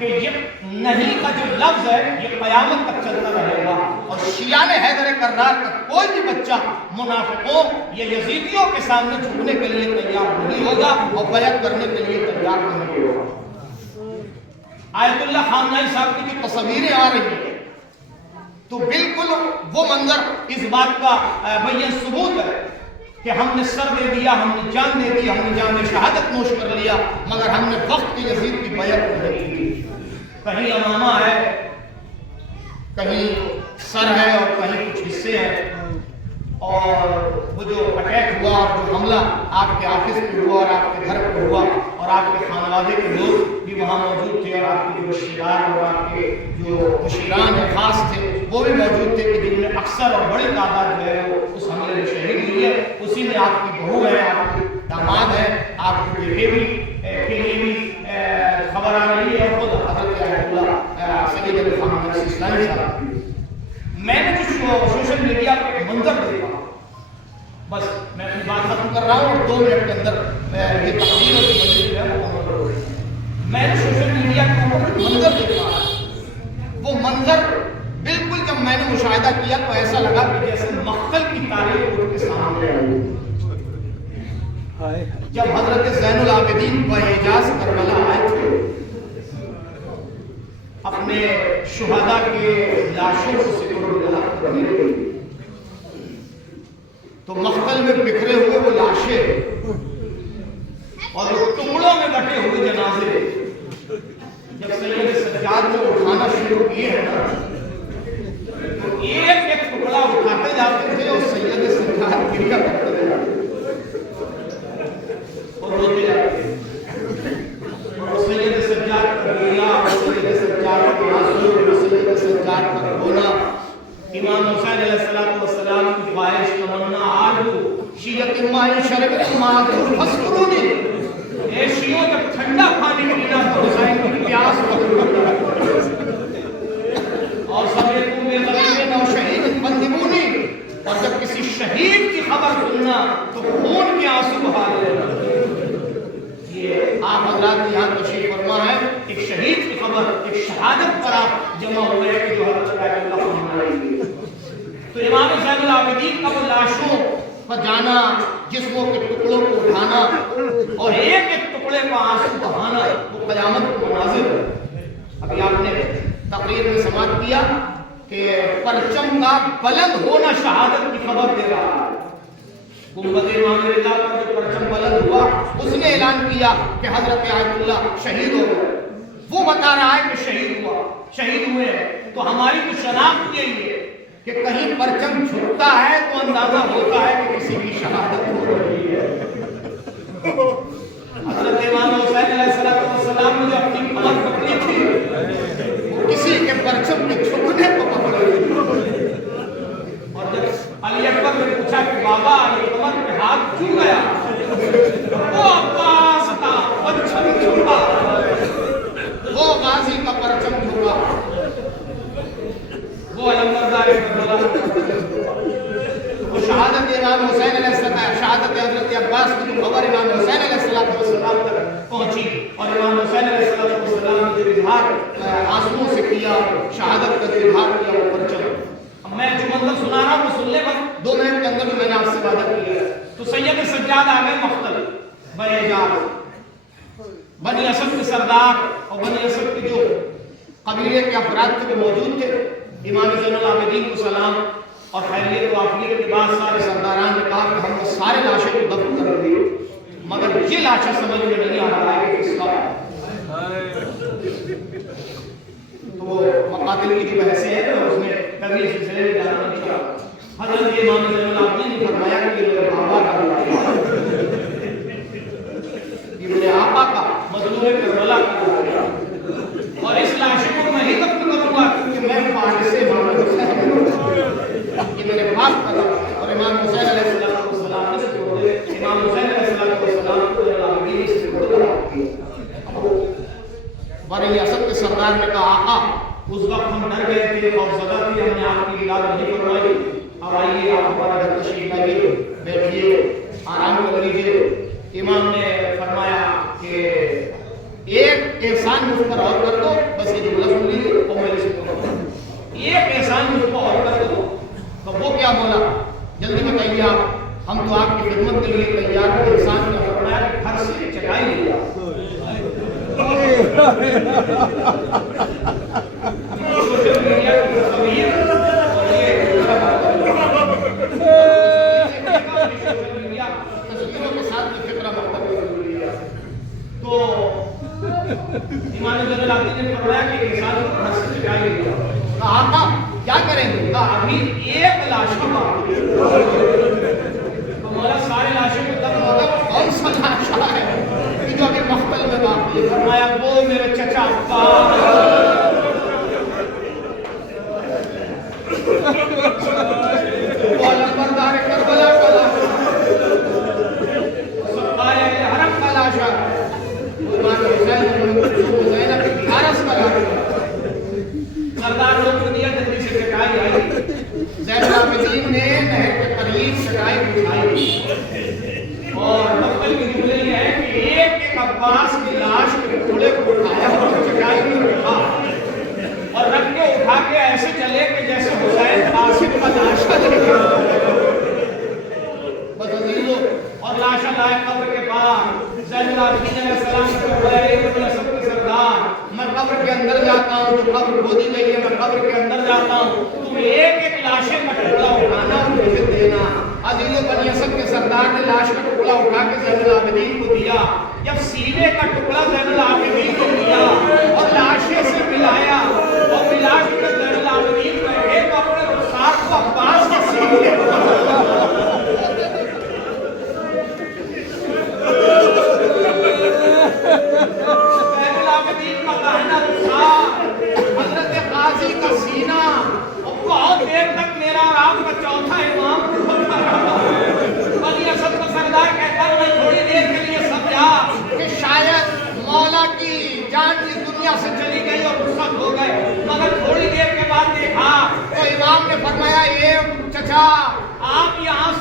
کہ یہ نہیں کا جو لفظ ہے یہ قیامت تک چلتا رہے گا، اور شیعان حیدر کرار کا کوئی بھی بچہ منافقوں یا یزیدیوں کے سامنے جھکنے کے لیے تیار نہیں ہوگا اور بیعت کرنے کے لیے تیار نہیں ہوگا۔ آیت اللہ خامنہئی صاحب کی جو تصویریں آ رہی ہیں تو بالکل وہ منظر اس بات کا بین ثبوت ہے کہ ہم نے سر دے دیا، ہم نے جان دے دی، ہم نے جان شہادت نوش کر لیا، مگر ہم نے وقت کی یزید کی بیعت نہیں کی۔ کہیں امامہ ہے، کہیں سر ہے اور کہیں کچھ حصے ہیں، اور وہ جو اٹیک ہوا اور جو حملہ آپ کے آفس پہ ہوا اور آپ کے گھر پہ ہوا اور آپ کے خانوادے کے لوگ بھی وہاں موجود تھے، اور آپ کے جو رشتہ دار اور آپ کے جو مشیران خاص تھے وہ بھی موجود تھے، کہ جن میں اکثر اور بڑی تعداد جو ہے وہ اس حملے میں شہید ہوئی ہے۔ اسی میں آپ کی بہو ہے، آپ کے داماد ہے، آپ کے بیٹے بھی کے لیے بھی خبر آ رہی ہے، اور خود حضرت آیت اللہ سید علی خامنہئی اسلامی صاحب۔ میں نے جو سوشل میڈیا پہ منظر دیکھا، بس میں اپنی بات ختم کر رہا ہوں اور 2 منٹ کے اندر یہ تقریر اور مجلس ہے میں نے سوشل میڈیا کے اوپر منظر دیکھا، وہ منظر بالکل جب میں نے مشاہدہ کیا تو ایسا لگا کہ جیسے مقتل کی تاریخ ان کے سامنے آئی۔ جب حضرت زین العابدین باعجاز کربلا آئے تھے اپنے شہداء کے لاشوں کو سپرد کرنے کے لیے، تو مقتل میں بکھرے ہوئے وہ لاشیں اور ٹکڑوں میں بٹے ہوئے جنازے جب سید سجاد میں اٹھانا شروع کیے ہیں نا، تو ایک ایک ٹکڑا اٹھاتے جاتے تھے اور سید سجاد گریا کرتے تھے اور روتے جاتے تھے، اور سید سجاد کا گریا اور سید سجاد کا آنسو اور سید سجاد کا رونا، امام حسین علیہ السلام کی خواہش تمنا آرزو شیعت مائی شربت مادر فسکرونی، اے شیعوں جب ٹھنڈا پانی پینا تو حسین کی پیاس اور سمیتوں میں غریبین اور شہید بندگونی، اور جب کسی شہید کی خبر سننا تو خون کے آنسو بہا لینا۔ یہ آپ حضرات یہاں تشریف فرما ہے، ایک شہید کی خبر، ایک شہادت پر آپ جمع ہوئے کہ جو حضرت اللہ فرمائیں۔ تو امام زین العابدین کا وہ لاشوں پر جانا، جسموں کے ٹکڑوں کو اٹھانا اور ایک ایک ٹکڑے کا آنسو بہانا، وہ قیامت کا مناظر ہے۔ ابھی آپ نے تقریر میں سماعت کیا کہ پرچم کا بلند ہونا شہادت کی خبر دے رہا ہے۔ گنبد امام اللہ کا جو پرچم بلند ہوا، اس نے اعلان کیا کہ حضرت آیت اللہ شہید ہو گئے، وہ بتا رہا ہے کہ شہید ہوا، شہید ہوئے ہیں۔ تو ہماری تو شناخت یہی ہے کہ کہیں پرچم جھکتا ہے تو اندازہ ہوتا ہے کہ کسی کی شہادت ہو رہی ہے۔ حضرت امام حسین علیہ السلام نے جو اپنی کمر پکڑی تھی وہ کسی کے پرچم کے جھکنے کو پکڑی تھی، اور جب علی اکبر نے پوچھا کہ بابا یہ کمر پہ ہاتھ کیوں گیا، وہ عباس کا پرچم جھکا، وہ غازی کا پرچم جھکا، وہ علمبردار کربلا، وہ شہادت امام حسین علیہ السلام، شہادت حضرت عباس کی جو خبر امام حسین علیہ السلام تک پہنچی، اور امام حسین علیہ السلام نے جو اظہار آنسوؤں سے کیا، شہادت کا جو اظہار کیا وہ پرچم۔ اب میں جو منظر سنا رہا ہوں وہ سن لے، بس 2 منٹ کے اندر میں نے آپ سے وعدہ کیا ہے۔ تو سید سجاد آ گئے مقتل باعجاز، بنی اسد کے سردار اور بنی اسد کے جو قبیلے کے افراد تھے وہ موجود تھے۔ امام زین العابدین کو سلام اور خیریت و عافیت کے بعد سارے سرداران نے کہا کہ ہم نے سارے لاشیں کو دفن کر دیے، مگر یہ لاشیں سمجھ میں نہیں آ رہا ہے کہ کس کا ہے۔ تو مقاتل کی جو بحثیں ہیں اس میں کبھی سلسلے میں جانا نہیں چاہا۔ حضرت امام زین العابدین نے فرمایا کہ یہ میرے بابا کا لاش ہے، یہ میرے آقا کا مظلوم کربلا کا، اور اس لاش کو میں ہی دفن کروں گا کیونکہ میں فارس سے امام حسین، یہ میرے باپ کا لاش ہے۔ اور امام حسین علیہ السلام نے امام حسین علیہ السلام کو العابدین سے کیا، بنی اسد کے سردار نے کہا آقا اس وقت ہم ڈر گئے تھے، خوف زدہ تھے، ہم نے آپ کی علاج نہیں فرمائی، اب آئیے آپ ہمارا گھر تشریف لائیے، بیٹھیے، آرام کر لیجیے۔ امام نے فرمایا کہ ایک احسان مجھ پر اور کر دو. بس یہ جملہ سن لیجیے اور میں اس کو ایک احسان مجھ کو اور کر دو. تو وہ کیا بولا؟ جلدی بتائیے آپ. ہم تو آپ کی خدمت کے لیے تیار ہیں. احسان کا فرمایا کہ گھر سے چٹائی لے آؤ. تو امام زین العابدین نے فرمایا کہ انسان کو گھر سے چٹائی لے آؤ. آقا کیا کریں گے؟ ابھی ایک لاش باقی ہے. تو مولا سارے لاشوں کو دفن ہوگا. کون سا لاش ہے کہ جو ابھی مقتل میں باقی ہے؟ فرمایا وہ میرے چچا وہ لمبردار کربلا کا لاش، سقائے حرم کا لاش، امام حسین کی عرس کا لاش. سردار لوگ کو دیا جلدی سے چٹائی آئی. زین العابدین نے نہر کے قریب چٹائی بچھائی اور مقتل کی جملے یہ ہے کہ ایک ایک عباس کی لاش کے ٹکڑے کو اٹھایا اور چٹائی میں رکھا اور رکھ کے اٹھا کے ایسے چلے کہ جیسے حسین قاسم کا لاشا لے کے بس عزیزو. اور لاشا لائے قبر کے پاس. زین العابدین علیہ السلام کو فرمایا اے بنی اسد کے سردار، میں قبر کے اندر جاتا ہوں تو قبر کھودی گئی ہے، میں قبر کے اندر جاتا ہوں، تم ایک ایک لاشیں کا ٹکڑا اٹھانا اور مجھے دینا. عزیزو بنی اسد کے سردار نے لاش کا ٹکڑا اٹھا کے زین العابدین کو دیا. جب سینے کا ٹکڑا زین العابدین کو دیا اور لاشیں سے ملایا اور ملا کے زین العابدین بیٹھے تو اپنے رخسار کو عباس کے سینے زین العابدین کا داہنا رخسار، حضرت قاضی کا سینہ، اور بہت دیر تک میرا اور آپ کا چوتھا امام کھلتا رہا. بنی اسد کا سردار کہتا ہے میں تھوڑی دیر کے لیے سمجھا کہ شاید مولا کی جان کی دنیا سے چلی گئی اور رخصت ہو گئے، مگر تھوڑی دیر کے بعد دیکھا تو امام نے فرمایا اے چچا آپ یہاں